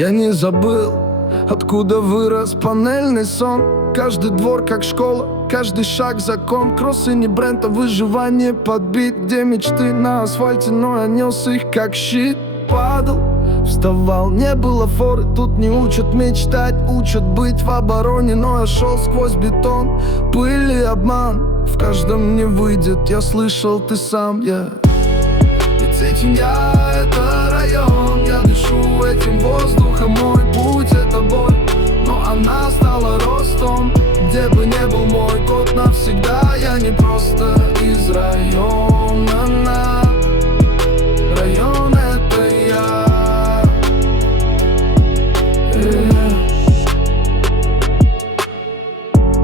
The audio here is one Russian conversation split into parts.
Я не забыл, откуда вырос панельный сон. Каждый двор как школа, каждый шаг закон. Кроссы не бренд, а выживание подбит. Где мечты на асфальте, но я нес их как щит. Падал, вставал, не было форы. Тут не учат мечтать, учат быть в обороне. Но я шел сквозь бетон, пыль и обман. В каждом не выйдет, я слышал, ты сам, Ведь этим это район. Я дышу этим воздухом, мой путь это боль. Но она стала ростом. Где бы не был мой код навсегда, я не просто из района. Район это я.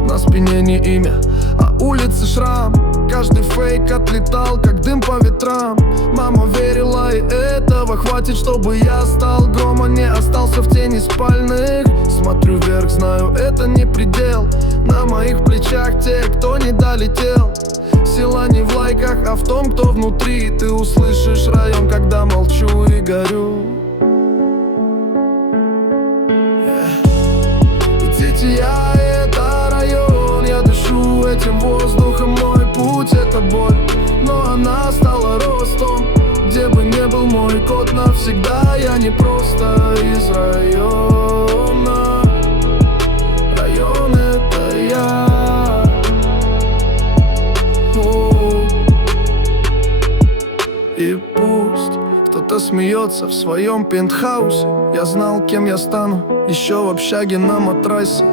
На спине не имя, а улицы шрам. Каждый фейк отлетал, как дым по ветрам. Мама верила, и этого хватит, чтобы я стал гром, а не остался в тени спальных. Смотрю вверх, знаю, это не предел. На моих плечах те, кто не долетел. Сила не в лайках, а в том, кто внутри. Ты услышишь район, когда молчу и горю. Дети, я это район. Я дышу этим воздухом, мой путь это боль. Но она стала ростом. Где бы не был мой код навсегда, я не просто из района. Район это я. И пусть кто-то смеется в своем пентхаусе, я знал, кем я стану, еще в общаге на матрасе.